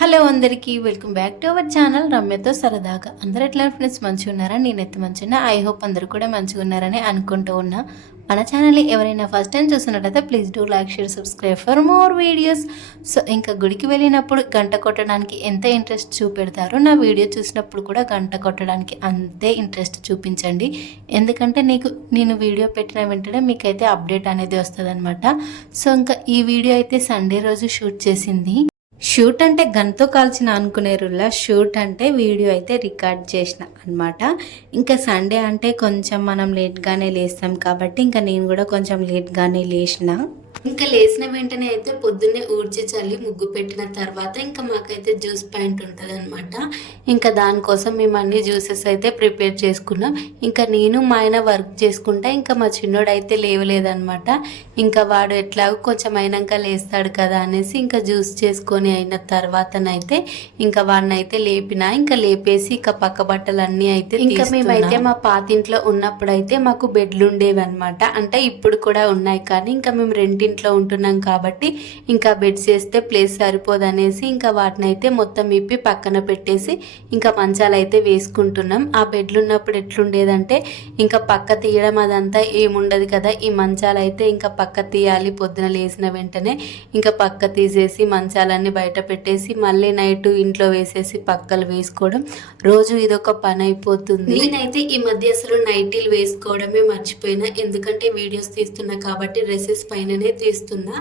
Hello అందరికీ welcome back to our channel రమ్యతో సరదాగా. అందరు ఎట్లా ఫ్రెండ్స్ మంచిగా ఉన్నారా? నేనైతే మంచిగా. ఐ హోప్ అందరూ కూడా మంచిగా ఉన్నారని అనుకుంటూ ఉన్నా. మన ఛానల్ని ఎవరైనా ఫస్ట్ టైం చూస్తున్నట్టయితే please do like share subscribe for more videos. So ఇంకా గుడికి వెళ్ళినప్పుడు గంట కొట్టడానికి ఎంత ఇంట్రెస్ట్ చూపెడతారో నా వీడియో చూసినప్పుడు కూడా గంట కొట్టడానికి అంతే ఇంట్రెస్ట్ చూపించండి. ఎందుకంటే నేను వీడియో పెట్టిన వెంటనే మీకైతే అప్డేట్ అనేది వస్తుంది అనమాట. సో ఇంకా ఈ వీడియో అయితే సండే రోజు షూట్ చేసింది. షూట్ అంటే గన్తో కాల్చిన అనుకునే రూల్లా, షూట్ అంటే వీడియో అయితే రికార్డ్ చేసిన అనమాట. ఇంకా సండే అంటే కొంచెం మనం లేట్గానే లేస్తాం కాబట్టి ఇంకా నేను కూడా కొంచెం లేట్గానే లేచిన. ఇంకా లేచిన వెంటనే అయితే పొద్దున్నే ఊడ్చి చల్లి ముగ్గు పెట్టిన తర్వాత ఇంకా మాకైతే జ్యూస్ పాయింట్ ఉంటుంది అనమాట. ఇంకా దానికోసం మేము అన్ని జ్యూసెస్ అయితే ప్రిపేర్ చేసుకున్నాం. ఇంకా నేను మా ఆయన వర్క్ చేసుకుంటా, ఇంకా మా చిన్నోడు అయితే లేవలేదనమాట. ఇంకా వాడు ఎట్లాగో కొంచెం అయినాక లేస్తాడు కదా అనేసి ఇంకా జ్యూస్ చేసుకొని అయిన తర్వాతనైతే ఇంకా వాడిని అయితే లేపిన. ఇంకా లేపేసి ఇంకా పక్క బట్టలు అన్నీ అయితే ఇంకా మేమైతే మా పాతింట్లో ఉన్నప్పుడు అయితే మాకు బెడ్లు ఉండేవి అనమాట. అంటే ఇప్పుడు కూడా ఉన్నాయి కానీ ఇంకా మేము ఇంట్లో ఉంటున్నాం కాబట్టి ఇంకా బెడ్స్ వేస్తే ప్లేస్ సరిపోదు అనేసి ఇంకా వాటిని అయితే మొత్తం ఇప్పి పక్కన పెట్టేసి ఇంకా మంచాలు అయితే వేసుకుంటున్నాం. ఆ బెడ్లు ఉన్నప్పుడు ఎట్లుండేదంటే ఇంకా పక్క తీయడం అదంతా ఏముండదు కదా. ఈ మంచాలు అయితే ఇంకా పక్క తీయాలి, పొద్దున లేసిన వెంటనే ఇంకా పక్క తీసేసి మంచాలన్నీ బయట పెట్టేసి మళ్ళీ నైట్ ఇంట్లో వేసేసి పక్కలు వేసుకోవడం రోజు ఇదొక పని అయిపోతుంది. నేనైతే ఈ మధ్య అసలు నైటీలు వేసుకోవడమే మర్చిపోయినా, ఎందుకంటే వీడియోస్ తీస్తున్నా కాబట్టి డ్రెస్సెస్ పైననే తీస్తున్నా.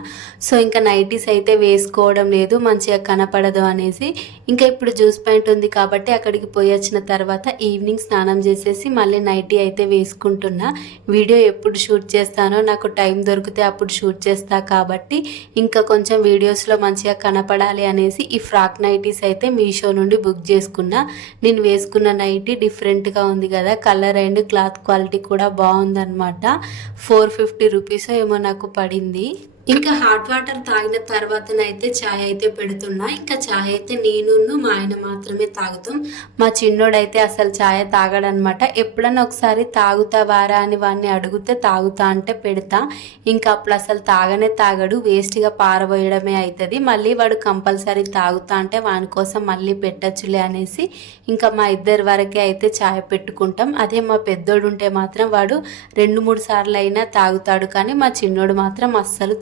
సో ఇంకా నైటీస్ అయితే వేసుకోవడం లేదు, మంచిగా కనపడదు అనేసి ఇంకా ఇప్పుడు జ్యూస్ పాయింట్ ఉంది కాబట్టి అక్కడికి పోయి వచ్చిన తర్వాత ఈవినింగ్ స్నానం చేసేసి మళ్ళీ నైటీ అయితే వేసుకుంటున్నా. వీడియో ఎప్పుడు షూట్ చేస్తానో నాకు టైం దొరికితే అప్పుడు షూట్ చేస్తా కాబట్టి ఇంకా కొంచెం వీడియోస్లో మంచిగా కనపడాలి అనేసి ఈ ఫ్రాక్ నైటీస్ అయితే మీషో నుండి బుక్ చేసుకున్నా. నేను వేసుకున్న నైటీ డిఫరెంట్గా ఉంది కదా, కలర్ అండ్ క్లాత్ క్వాలిటీ కూడా బాగుందన్నమాట. 450 రూపీస్ ఏమో నాకు పడింది. ఇంకా హాట్ వాటర్ తాగిన తర్వాతనైతే ఛాయ్ అయితే పెడుతున్నా. ఇంకా ఛాయ్ అయితే నేను మా ఆయన మాత్రమే తాగుతాం. మా చిన్నోడైతే అసలు ఛాయ్ తాగడనమాట. ఎప్పుడన్నా ఒకసారి తాగుతావారా అని వాడిని అడిగితే తాగుతా అంటే పెడతా. ఇంకా అప్పుడు అసలు తాగనే తాగడు, వేస్ట్గా పారబోయడమే అవుతుంది. మళ్ళీ వాడు కంపల్సరీ తాగుతా అంటే వాని కోసం మళ్ళీ పెట్టచ్చులే అనేసి ఇంకా మా ఇద్దరి వరకే అయితే ఛాయ్ పెట్టుకుంటాం. అదే మా పెద్దోడు ఉంటే మాత్రం వాడు 2-3 సార్లు అయినా తాగుతాడు, కానీ మా చిన్నోడు మాత్రం అస్సలు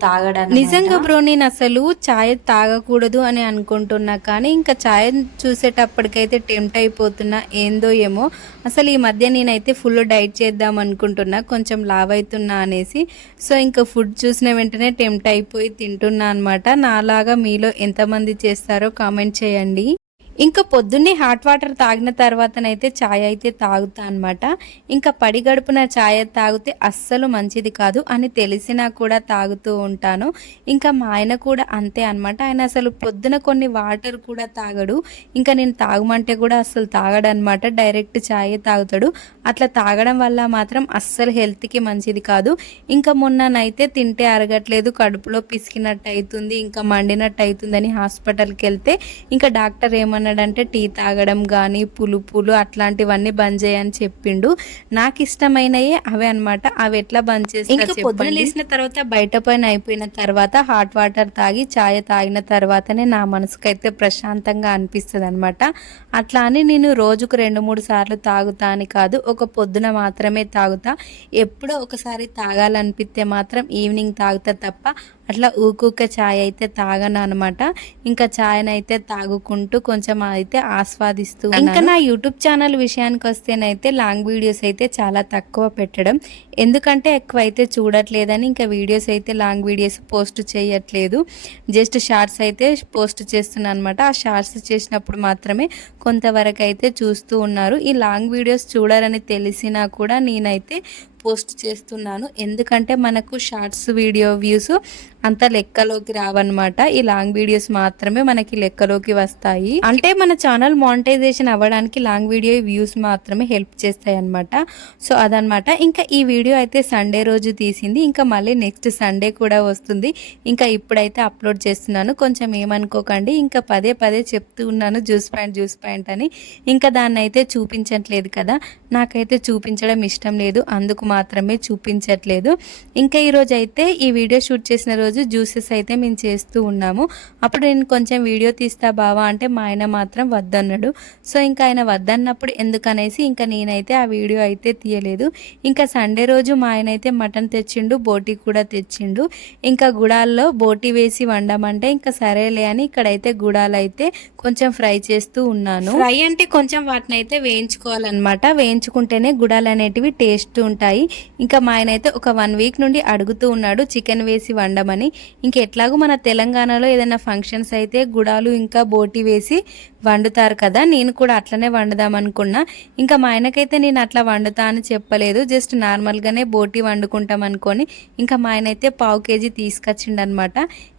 నిజంగా బ్రో, నేను అసలు ఛాయ్ తాగకూడదు అని అనుకుంటున్నా, కానీ ఇంకా ఛాయ్ చూసేటప్పటికైతే టెంప్ట్ అయిపోతున్నా. ఏందో ఏమో అసలు ఈ మధ్య నేనైతే ఫుల్ డైట్ చేద్దాం అనుకుంటున్నా, కొంచెం లావ్ అవుతున్నా అనేసి. సో ఇంకా ఫుడ్ చూసిన వెంటనే టెంప్ట్ అయిపోయి తింటున్నా అనమాట. నాలాగా మీలో ఎంతమంది చేస్తారో కామెంట్ చేయండి. ఇంకా పొద్దున్నే హాట్ వాటర్ తాగిన తర్వాతనైతే ఛాయ్ అయితే తాగుతా అనమాట. ఇంకా పడి గడుపున ఛాయ్ తాగితే అస్సలు మంచిది కాదు అని తెలిసినా కూడా తాగుతూ ఉంటాను. ఇంకా మా ఆయన కూడా అంతే అనమాట. ఆయన అసలు పొద్దున కొన్ని వాటర్ కూడా తాగడు. ఇంకా నేను తాగమంటే కూడా అస్సలు తాగడనమాట, డైరెక్ట్ ఛాయ్ తాగుతాడు. అట్లా తాగడం వల్ల మాత్రం అస్సలు హెల్త్కి మంచిది కాదు. ఇంకా మొన్ననైతే తింటే అరగట్లేదు, కడుపులో పిసికినట్టు అవుతుంది, ఇంకా మండినట్టు అవుతుందని హాస్పిటల్కి వెళ్తే ఇంకా డాక్టర్ ఏమన్నా అంటే టీ తాగడం కానీ పులుపులు అట్లాంటివన్నీ బంద్ చేయని చెప్పిండు. నాకు ఇష్టమైనవి అవే అనమాట. అవి ఎట్లా బంద్ చేసి ఇంకా పొద్దున లేసిన తర్వాత బయట పైన అయిపోయిన తర్వాత హాట్ వాటర్ తాగి ఛాయ్ తాగిన తర్వాతనే నా మనసుకైతే ప్రశాంతంగా అనిపిస్తుంది అనమాట. అట్లా అని నేను రోజుకు 2-3 సార్లు తాగుతా అని కాదు, ఒక పొద్దున మాత్రమే తాగుతా. ఎప్పుడో ఒకసారి తాగాలనిపిస్తే మాత్రం ఈవినింగ్ తాగుతా తప్ప అట్లా ఊకూక ఛాయ్ అయితే తాగను అనమాట. ఇంకా ఛాయ్ని అయితే తాగుకుంటూ కొంచెం అయితే ఆస్వాదిస్తూ. ఇంకా నా యూట్యూబ్ ఛానల్ విషయానికి వస్తేనైతే లాంగ్ వీడియోస్ అయితే చాలా తక్కువ పెట్టడం, ఎందుకంటే ఎక్కువ అయితే చూడట్లేదని ఇంకా వీడియోస్ అయితే లాంగ్ వీడియోస్ పోస్ట్ చేయట్లేదు. జస్ట్ షార్ట్స్ అయితే పోస్ట్ చేస్తున్నాను అనమాట. ఆ షార్ట్స్ చేసినప్పుడు మాత్రమే కొంతవరకు అయితే చూస్తూ ఉన్నారు. ఈ లాంగ్ వీడియోస్ చూడరని తెలిసినా కూడా నేనైతే పోస్ట్ చేస్తున్నాను, ఎందుకంటే మనకు షార్ట్స్ వీడియో వ్యూస్ అంత లెక్కలోకి రావన్నమాట. ఈ లాంగ్ వీడియోస్ మాత్రమే మనకి లెక్కలోకి వస్తాయి. అంటే మన ఛానల్ మానిటైజేషన్ అవ్వడానికి లాంగ్ వీడియో వ్యూస్ మాత్రమే హెల్ప్ చేస్తాయి అనమాట. సో అదనమాట. ఇంకా ఈ వీడియో అయితే సండే రోజు తీసింది. ఇంకా మళ్ళీ నెక్స్ట్ సండే కూడా వస్తుంది. ఇంకా ఇప్పుడైతే అప్లోడ్ చేస్తున్నాను, కొంచెం ఏమనుకోకండి. ఇంకా పదే చెప్తూ ఉన్నాను జ్యూస్ పాయింట్ అని. ఇంకా దాన్ని అయితే చూపించట్లేదు కదా, నాకైతే చూపించడం ఇష్టం లేదు, అందుకు మాత్రమే చూపించట్లేదు. ఇంకా ఈరోజు అయితే ఈ వీడియో షూట్ చేసిన రోజు జ్యూసెస్ అయితే మేము చేస్తూ ఉన్నాము. అప్పుడు నేను కొంచెం వీడియో తీస్తా బావా అంటే మా ఆయన మాత్రం వద్దన్నాడు. సో ఇంకా ఆయన వద్దన్నప్పుడు ఎందుకనేసి ఇంకా నేనైతే ఆ వీడియో అయితే తీయలేదు. ఇంకా సండే రోజు మా ఆయన అయితే మటన్ తెచ్చిండు, బోటి కూడా తెచ్చిండు. ఇంకా గుడాల్లో బోటి వేసి వండమంటే ఇంకా సరేలే అని ఇక్కడైతే గుడాలు అయితే కొంచెం ఫ్రై చేస్తూ ఉన్నాను. ఫ్రై అంటే కొంచెం వాటిని అయితే వేయించుకోవాలన్నమాట. వేయించుకుంటేనే గుడాలు అనేటివి టేస్ట్ ఉంటాయి. ఇంకా మా ఆయన అయితే ఒక 1 వీక్ నుండి అడుగుతూ ఉన్నాడు చికెన్ వేసి వండమని. ఇంకెట్లాగూ మన తెలంగాణలో ఏదైనా ఫంక్షన్స్ అయితే గుడాలు ఇంకా బోటి వేసి వండుతారు కదా, నేను కూడా అట్లనే వండుదాం అనుకున్నా. ఇంకా మా ఆయనకైతే నేను అట్లా వండుతా అని చెప్పలేదు, జస్ట్ నార్మల్గానే బోటి వండుకుంటాం అనుకొని ఇంకా మా ఆయన అయితే 1/2 kg తీసుకొచ్చిండనమాట.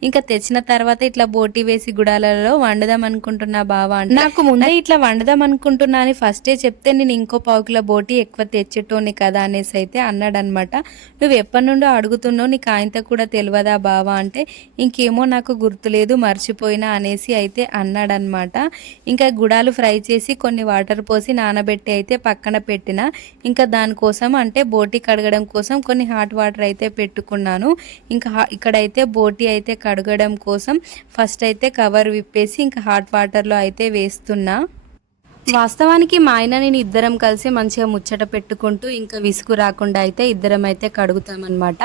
ఇంకా తెచ్చిన తర్వాత ఇట్లా బోటి వేసి గుడాలలో వండుదాం అనుకుంటున్నా బావా అంటే, నాకు ముందే ఇట్లా వండుదాం అనుకుంటున్నా అని ఫస్టే చెప్తే నేను ఇంకో 1/2 kg బోటి ఎక్కువ తెచ్చేటోని కదా అనేసి అయితే అన్నాడనమాట. నువ్వు ఎప్పటి నుండో అడుగుతున్నావు, నీకు ఆయనతో కూడా తెలియదా బావా అంటే, ఇంకేమో నాకు గుర్తులేదు మర్చిపోయినా అనేసి అయితే అన్నాడనమాట. ఇంకా గుడాలు ఫ్రై చేసి కొన్ని వాటర్ పోసి నానబెట్టి అయితే పక్కన పెట్టిన. ఇంకా దానికోసం అంటే బోటి కడగడం కోసం కొన్ని హాట్ వాటర్ అయితే పెట్టుకున్నాను. ఇంకా ఇక్కడైతే బోటి అయితే కడగడం కోసం ఫస్ట్ అయితే కవర్ విప్పేసి ఇంకా హాట్ వాటర్లో అయితే వేస్తున్నా. వాస్తవానికి మా ఆయన నేను ఇద్దరం కలిసి మంచిగా ముచ్చట పెట్టుకుంటూ ఇంకా విసుగు రాకుండా అయితే ఇద్దరం అయితే కడుగుతామన్నమాట.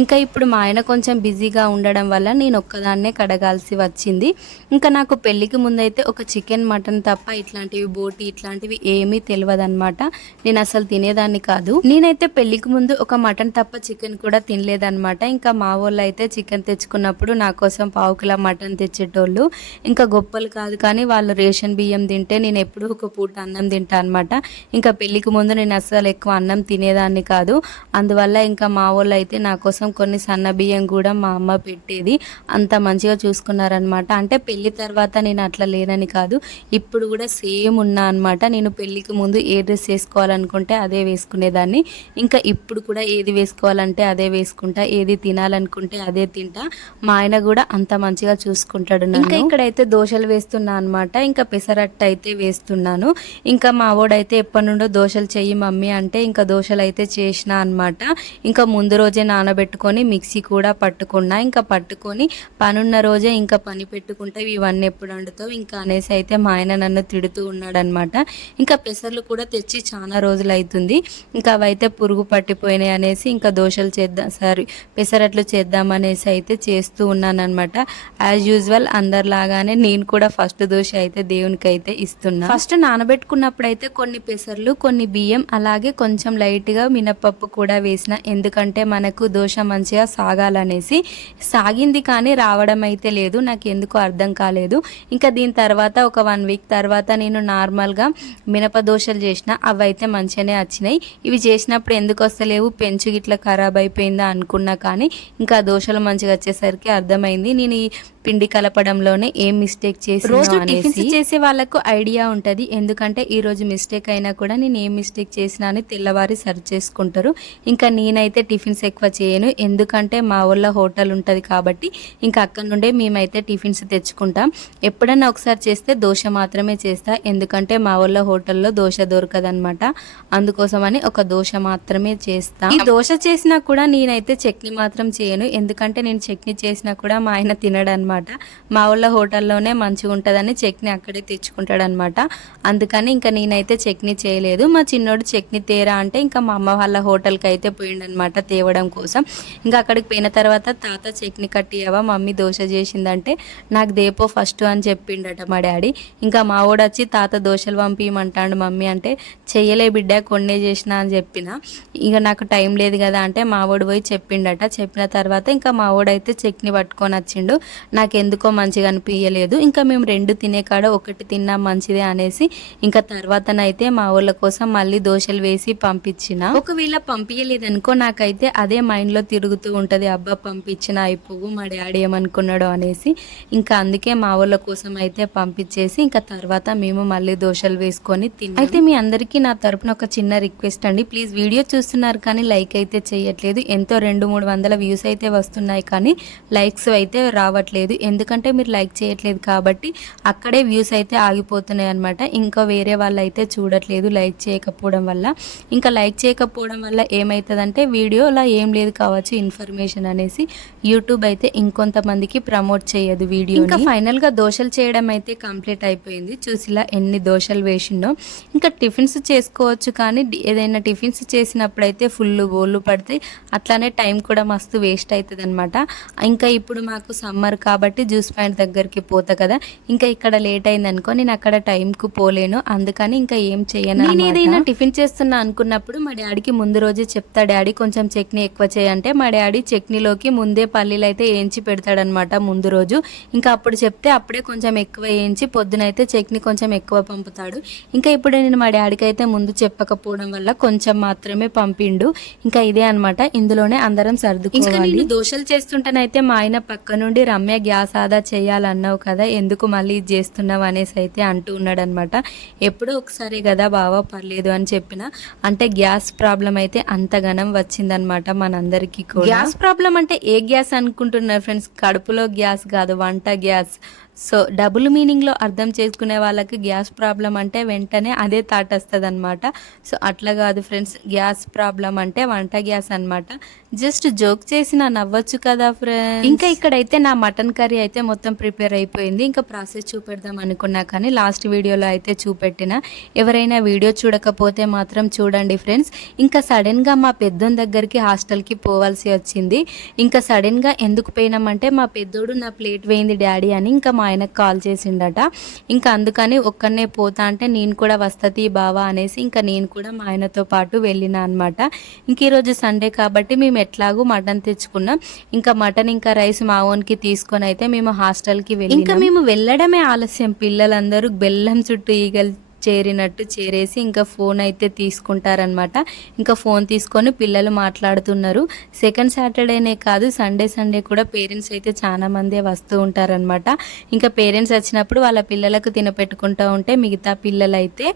ఇంకా ఇప్పుడు మా ఆయన కొంచెం బిజీగా ఉండడం వల్ల నేను ఒక్కదాన్నే కడగాల్సి వచ్చింది. ఇంకా నాకు పెళ్ళికి ముందైతే ఒక చికెన్ మటన్ తప్ప ఇట్లాంటివి బోటి ఇట్లాంటివి ఏమీ తెలియదన్నమాట. నేను అసలు తినేదాన్ని కాదు. నేనైతే పెళ్ళికి ముందు ఒక మటన్ తప్ప చికెన్ కూడా తినలేదన్నమాట. ఇంకా మా వాళ్ళు అయితే చికెన్ తెచ్చుకున్నప్పుడు నా కోసం 1/2 kg మటన్ తెచ్చేటోళ్ళు. ఇంకా గొప్పలు కాదు కానీ వాళ్ళు రేషన్ బియ్యం తింటే నేను ఎప్పుడు ఒక పూట అన్నం తింటా అనమాట. ఇంకా పెళ్ళికి ముందు నేను అసలు ఎక్కువ అన్నం తినేదాన్ని కాదు. అందువల్ల ఇంకా మా వాళ్ళు అయితే నా కోసం కొన్ని సన్న బియ్యం కూడా మా అమ్మ పెట్టేది. అంత మంచిగా చూసుకున్నారనమాట. అంటే పెళ్లి తర్వాత నేను అట్లా లేనని కాదు, ఇప్పుడు కూడా సేమ్ ఉన్నా అనమాట. నేను పెళ్ళికి ముందు ఏ డ్రెస్ వేసుకోవాలనుకుంటే అదే వేసుకునేదాన్ని. ఇంకా ఇప్పుడు కూడా ఏది వేసుకోవాలంటే అదే వేసుకుంటా, ఏది తినాలనుకుంటే అదే తింటా. మా ఆయన కూడా అంత మంచిగా చూసుకుంటాడు. ఇంకా ఇక్కడైతే దోశలు వేస్తున్నా అనమాట. ఇంకా పెసరట్టు అయితే వేస్తున్నాను. ఇంకా మా వాడైతే ఎప్పటి నుండో దోశలు చెయ్యి మమ్మీ అంటే ఇంకా దోశలు అయితే చేసిన అనమాట. ఇంకా ముందు రోజే నానబెట్టుకొని మిక్సీ కూడా పట్టుకున్నా. ఇంకా పట్టుకొని పనున్న రోజే ఇంకా పని పెట్టుకుంటే ఇవన్నీ ఎప్పుడు వండుతావు ఇంకా అనేసి అయితే మా ఆయన నన్ను తిడుతూ ఉన్నాడనమాట. ఇంకా పెసర్లు కూడా తెచ్చి చాలా రోజులు అవుతుంది. ఇంకా అవైతే పురుగు పట్టిపోయినాయి అనేసి ఇంకా దోశలు చేద్దాం పెసరట్లు చేద్దామనేసి అయితే చేస్తూ ఉన్నాను అనమాట. యాజ్ యూజువల్ అందరిలాగానే నేను కూడా ఫస్ట్ దోశ అయితే దేవునికి అయితే ఇస్తున్నా. ఫస్ట్ నానబెట్టుకున్నప్పుడు అయితే కొన్ని పెసర్లు కొన్ని బియ్యం అలాగే కొంచెం లైట్గా మినపప్పు కూడా వేసిన. ఎందుకంటే మనకు దోశ మంచిగా సాగాలనేసి. సాగింది కానీ రావడం అయితే లేదు, నాకు ఎందుకో అర్థం కాలేదు. ఇంకా దీని తర్వాత ఒక 1 వీక్ తర్వాత నేను నార్మల్గా మినప దోశలు చేసిన. అవి అయితే మంచిగానే వచ్చినాయి. ఇవి చేసినప్పుడు ఎందుకు వస్తలేవు పెంచు ఇట్లా ఖరాబ్ అయిపోయిందా అనుకున్నా కానీ ఇంకా దోశలు మంచిగా వచ్చేసరికి అర్థమైంది నేను ఈ పిండి కలపడంలోనే ఏం మిస్టేక్ చేసి. రోజు టిఫిన్స్ చేసే వాళ్ళకు ఐడియా ఉంటుంది, ఎందుకంటే ఈ రోజు మిస్టేక్ అయినా కూడా నేను ఏం మిస్టేక్ చేసినా అని తెల్లవారి సర్చ్ చేసుకుంటారు. ఇంకా నేనైతే టిఫిన్స్ ఎక్కువ చేయను, ఎందుకంటే మా ఊళ్ళో హోటల్ ఉంటుంది కాబట్టి ఇంకా అక్కడ నుండే మేమైతే టిఫిన్స్ తెచ్చుకుంటాం. ఎప్పుడన్నా ఒకసారి చేస్తే దోశ మాత్రమే చేస్తా, ఎందుకంటే మా ఊళ్ళో హోటల్లో దోశ దొరకదనమాట. అందుకోసమని ఒక దోశ మాత్రమే చేస్తా. ఈ దోశ చేసినా కూడా నేనైతే చట్నీ మాత్రం చేయను, ఎందుకంటే నేను చట్నీ చేసినా కూడా మా ఆయన తినడు అనమాట. మా ఊళ్ళో హోటల్లోనే మంచిగా ఉంటుందని చట్నీ అక్కడే తెచ్చుకుంటాడు అనమాట. అందుకని ఇంకా నేనైతే చట్నీ చేయలేదు. మా చిన్నోడు చట్నీ తేరా అంటే ఇంకా మా అమ్మ వాళ్ళ హోటల్కి అయితే పోయిండనమాట తేవడం కోసం. ఇంకా అక్కడికి పోయిన తర్వాత తాత చట్నీ కట్టియవా మమ్మీ దోశ చేసిందంటే నాకు దేపో ఫస్ట్ అని చెప్పిండట మా డాడీ. ఇంకా మా వాడు వచ్చి తాత దోశలు పంపించమంటాడు మమ్మీ అంటే, చెయ్యలే బిడ్డ కొన్నే చేసిన అని చెప్పిన. ఇక నాకు టైం లేదు కదా అంటే మా వాడు పోయి చెప్పిండట. చెప్పిన తర్వాత ఇంకా మా వాడైతే చట్నీ పట్టుకొని వచ్చిండు. నాకెందుకో మంచిగా అనిపించలేదు. ఇంకా మేము 2 తినే కాడ ఒకటి తిన్నా మంచిదే అనేసి ఇంకా తర్వాతనైతే మా వాళ్ళ కోసం మళ్ళీ దోశలు వేసి పంపించిన. ఒకవేళ పంపించలేదనుకో నాకైతే అదే మైండ్లో తిరుగుతూ ఉంటుంది, అబ్బా పంపించిన అయిపోవు మా డాడీ ఏమనుకున్నాడు అనేసి. ఇంకా అందుకే మా వాళ్ళ కోసం అయితే పంపించేసి ఇంకా తర్వాత మేము మళ్ళీ దోశలు వేసుకొని తిన్నాం. అయితే మీ అందరికీ నా తరపున ఒక చిన్న రిక్వెస్ట్ అండి, ప్లీజ్ వీడియో చూస్తున్నారు కానీ లైక్ అయితే చేయట్లేదు. ఎంతో 200-300 వ్యూస్ అయితే వస్తున్నాయి కానీ లైక్స్ అయితే రావట్లేదు. ఎందుకంటే మీరు లైక్ చేయట్లేదు కాబట్టి అక్కడే వ్యూస్ అయితే ఆగిపోతున్నాయి అనమాట. ఇంకా వేరే వాళ్ళు అయితే చూడట్లేదు లైక్ చేయకపోవడం వల్ల. ఇంకా లైక్ చేయకపోవడం వల్ల ఏమవుతుందంటే వీడియోలో ఏం లేదు కావచ్చు ఇన్ఫర్మేషన్ అనేసి యూట్యూబ్ అయితే ఇంకొంతమందికి ప్రమోట్ చేయదు వీడియో. ఇంకా ఫైనల్గా దోశలు చేయడం అయితే కంప్లీట్ అయిపోయింది. చూసిలా ఎన్ని దోశలు వేసిండో. ఇంకా టిఫిన్స్ చేసుకోవచ్చు కానీ ఏదైనా టిఫిన్స్ చేసినప్పుడైతే ఫుల్ బోళ్ళు పడితే అట్లానే టైం కూడా మస్తు వేస్ట్ అవుతుంది అనమాట. ఇంకా ఇప్పుడు మాకు సమ్మర్ కాబట్టి జ్యూస్ పాయింట్ దగ్గరికి పోతా కదా, ఇంకా ఇక్కడ లేట్ అయింది అనుకో నేను అక్కడ టైంకు పోలేను, అందుకని ఇంకా ఏం చేయను. నేను ఏదైనా టిఫిన్ చేస్తున్నా అనుకున్నప్పుడు మా డాడీకి ముందు రోజే చెప్తా, డాడీ కొంచెం చట్నీ ఎక్కువ చేయంటే మా డాడీ చట్నీలోకి ముందే పల్లీలు అయితే వేయించి పెడతాడనమాట ముందు రోజు. ఇంకా అప్పుడు చెప్తే అప్పుడే కొంచెం ఎక్కువ వేయించి పొద్దునైతే చట్నీ కొంచెం ఎక్కువ పంపుతాడు. ఇంకా ఇప్పుడు నేను మా డాడీకి అయితే ముందు చెప్పకపోవడం వల్ల కొంచెం మాత్రమే పంపిండు. ఇంకా ఇదే అనమాట, ఇందులోనే అందరం సర్దుకోవాలి. నేను దోశలు చేస్తుంటేనైతే మా ఆయన పక్క నుండి రమ్య గ్యాస్ ఆదా చేయాలన్నావు కదా ఎందుకు మళ్ళీ ఇది చేస్తున్నావు అనేసి అయితే అంటూ ఉన్నాడు అనమాట. ఎప్పుడో ఒకసారి కదా బావా పర్లేదు అని చెప్పిన, అంటే గ్యాస్ ప్రాబ్లం అయితే అంతగానం వచ్చిందనమాట మనందరికీ కూడా. గ్యాస్ ప్రాబ్లం అంటే ఏ గ్యాస్ అనుకుంటున్నారు ఫ్రెండ్స్? కడుపులో గ్యాస్ కాదు, వంట గ్యాస్. సో డబుల్ మీనింగ్లో అర్థం చేసుకునే వాళ్ళకి గ్యాస్ ప్రాబ్లం అంటే వెంటనే అదే థాట్ వస్తుంది అనమాట. సో అట్లా కాదు ఫ్రెండ్స్, గ్యాస్ ప్రాబ్లం అంటే వంట గ్యాస్ అనమాట. జస్ట్ జోక్ చేసిన నవ్వచ్చు కదా ఫ్రెండ్స్. ఇంకా ఇక్కడైతే నా మటన్ కర్రీ అయితే మొత్తం ప్రిపేర్ అయిపోయింది. ఇంకా ప్రాసెస్ చూపెడదాం అనుకున్నా కానీ లాస్ట్ వీడియోలో అయితే చూపెట్టిన. ఎవరైనా వీడియో చూడకపోతే మాత్రం చూడండి ఫ్రెండ్స్. ఇంకా సడన్గా మా పెద్దోని దగ్గరికి హాస్టల్కి పోవాల్సి వచ్చింది. ఇంకా సడన్గా ఎందుకు పోయినామంటే మా పెద్దోడు నా ప్లేట్ వేయింది డాడీ అని ఇంకా మా ఆయనకు కాల్ చేసిండట. ఇంకా అందుకని ఒక్కనే పోతా అంటే నేను కూడా వస్తతి బావా అనేసి ఇంకా నేను కూడా మా ఆయనతో పాటు వెళ్ళిన అనమాట. ఇంక ఈరోజు సండే కాబట్టి మేము ఎట్లాగూ మటన్ తెచ్చుకున్నాం. ఇంకా మటన్ ఇంకా రైస్ మా ఓన్కి తీసుకొని అయితే మేము హాస్టల్కి వెళ్ళి, ఇంకా మేము వెళ్ళడమే ఆలస్యం. పిల్లలందరూ బెల్లం చుట్టూ ఈగలు చేరినట్టు చేరేసి ఇంకా ఫోన్ అయితే తీసుకుంటారనమాట. ఇంకా ఫోన్ తీసుకొని పిల్లలు మాట్లాడుతున్నారు. సెకండ్ సాటర్డేనే కాదు సండే కూడా పేరెంట్స్ అయితే చాలా మందే వస్తూ ఉంటారనమాట. ఇంకా పేరెంట్స్ వచ్చినప్పుడు వాళ్ళ పిల్లలకు తినపెట్టుకుంటూ ఉంటే మిగతా పిల్లలు అయితే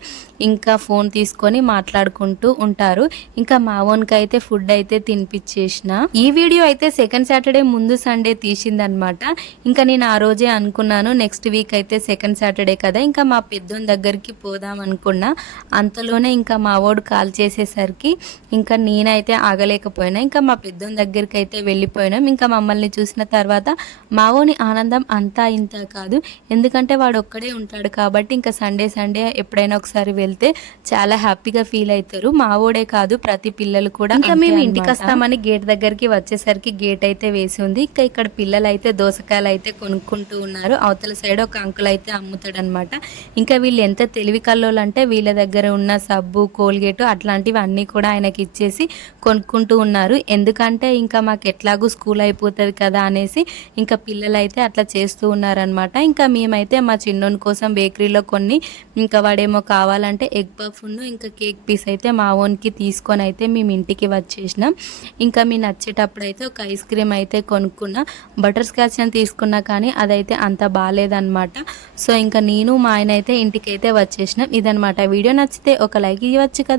ఇంకా ఫోన్ తీసుకొని మాట్లాడుకుంటూ ఉంటారు. ఇంకా మా ఓన్కి అయితే ఫుడ్ అయితే తినిపించేసిన. ఈ వీడియో అయితే సెకండ్ సాటర్డే ముందు సండే తీసిందనమాట. ఇంకా నేను ఆ రోజే అనుకున్నాను నెక్స్ట్ వీక్ అయితే సెకండ్ సాటర్డే కదా ఇంకా మా పెద్దోని దగ్గరికి పోదాం అనుకున్నా. అంతలోనే ఇంకా మా వాడు కాల్ చేసేసరికి ఇంకా నేనైతే ఆగలేకపోయినా. ఇంకా మా పెద్దోని దగ్గరికి అయితే వెళ్ళిపోయినాం. ఇంకా మమ్మల్ని చూసిన తర్వాత మావోని ఆనందం అంతా ఇంత కాదు, ఎందుకంటే వాడు ఒక్కడే ఉంటాడు కాబట్టి ఇంకా సండే ఎప్పుడైనా ఒకసారి వెళ్తే చాలా హ్యాపీగా ఫీల్ అవుతారు. మావోడే కాదు ప్రతి పిల్లలు కూడా. ఇంకా మేము ఇంటికి వస్తామని గేట్ దగ్గరికి వచ్చేసరికి గేట్ అయితే వేసి ఉంది. ఇంకా ఇక్కడ పిల్లలు అయితే దోసకాయలు అయితే కొనుక్కుంటూ ఉన్నారు. అవతల సైడ్ ఒక అంకుల్ అయితే అమ్ముతాడు అనమాట. ఇంకా వీళ్ళు ఎంత తెలివి కల్లోలు అంటే వీళ్ళ దగ్గర ఉన్న సబ్బు కోల్గేట్ అట్లాంటివి అన్నీ కూడా ఆయనకి ఇచ్చేసి కొనుక్కుంటూ ఉన్నారు. ఎందుకంటే ఇంకా మాకు ఎట్లాగూ స్కూల్ అయిపోతుంది కదా అనేసి ఇంకా పిల్లలు అయితే అట్లా చేస్తూ ఉన్నారనమాట. ఇంకా మేమైతే మా చిన్నోని కోసం బేకరీలో కొన్ని, ఇంకా వాడేమో కావాలంటే ఎగ్ పఫ్ ఇంకా కేక్ పీస్ అయితే మా ఓన్కి తీసుకొని అయితే మేము ఇంటికి వచ్చేసినాం. ఇంకా మీ నచ్చేటప్పుడు అయితే ఒక ఐస్ క్రీమ్ అయితే కొనుక్కున్నా. బటర్ స్కాచ్ అని తీసుకున్నా కానీ అదైతే అంత బాగాలేదన్నమాట. సో ఇంకా నేను మా ఆయన అయితే ఇంటికైతే వచ్చేసినాం. ఇదనమాట వీడియో. నచ్చితే ఒక లైక్ ఇవ్వచ్చు కదా.